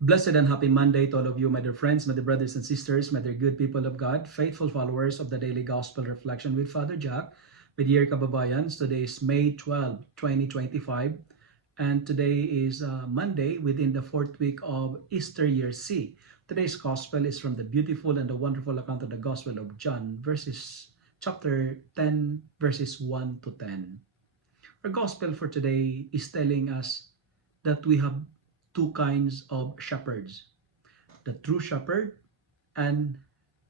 Blessed and happy Monday to all of you, my dear friends, my dear brothers and sisters, my dear good people of God, faithful followers of the Daily Gospel Reflection with Father Jack, my dear kababayans. Today is May 12, 2025, and today is Monday within the fourth week of Easter year C. Today's Gospel is from the beautiful and the wonderful account of the Gospel of John, chapter 10, verses 1 to 10. Our Gospel for today is telling us that we have two kinds of shepherds, the true shepherd and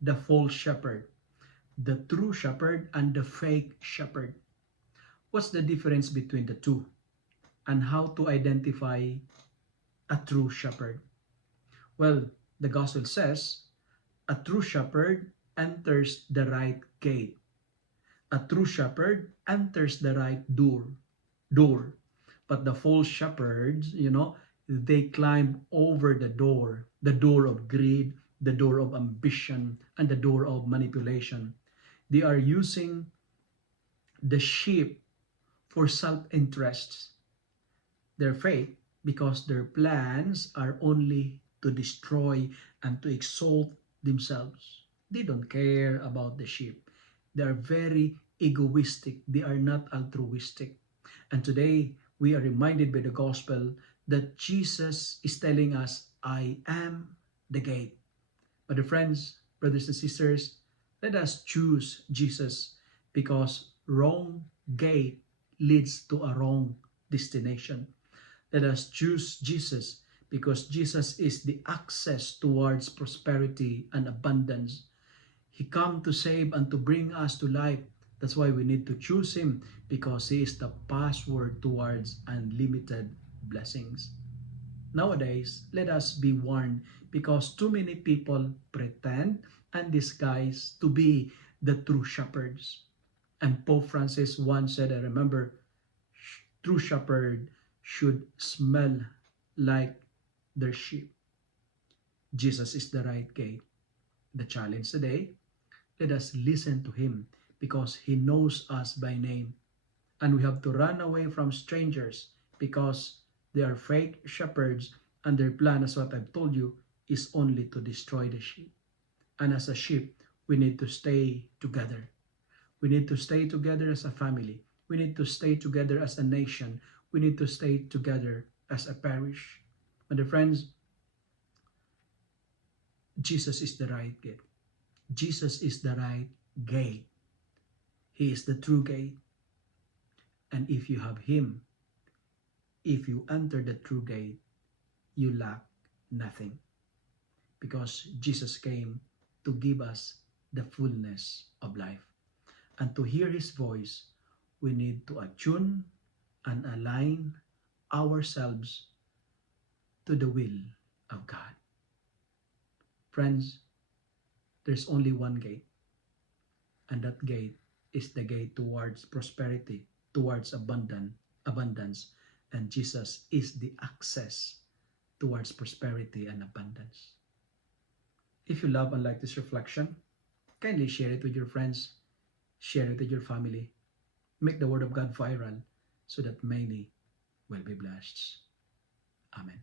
the false shepherd, the true shepherd and the fake shepherd. What's the difference between the two, and how to identify a true shepherd? Well, the gospel says a true shepherd enters the right gate. A true shepherd enters the right door. But the false shepherds, they climb over the door of greed, the door of ambition, and the door of manipulation. They are using the sheep for self-interests, their faith, because their plans are only to destroy and to exalt themselves. They don't care about the sheep. They are very egoistic. They are not altruistic. And today, we are reminded by the gospel that Jesus is telling us, I am the gate. But the friends, brothers and sisters, let us choose Jesus, because wrong gate leads to a wrong destination. Let us choose Jesus, because Jesus is the access towards prosperity and abundance. He came to save and to bring us to life. That's why we need to choose Him, because He is the password towards unlimited blessings. Nowadays, let us be warned, because too many people pretend and disguise to be the true shepherds. And Pope Francis once said, I remember, true shepherd should smell like their sheep. Jesus is the right gate. The challenge today, let us listen to Him, because He knows us by name. And we have to run away from strangers, because they are fake shepherds, and their plan, as what I've told you, is only to destroy the sheep. And as a sheep, we need to stay together. We need to stay together as a family. We need to stay together as a nation. We need to stay together as a parish. My dear friends, Jesus is the right gate. Jesus is the right gate. He is the true gate. And if you have Him, if you enter the true gate, you lack nothing. Because Jesus came to give us the fullness of life. And to hear His voice, we need to attune and align ourselves to the will of God. Friends, there's only one gate, and that gate is the gate towards prosperity, towards abundance, and Jesus is the access towards prosperity and abundance. If you love and like this reflection, kindly share it with your friends, share it with your family, make the Word of God viral so that many will be blessed. Amen.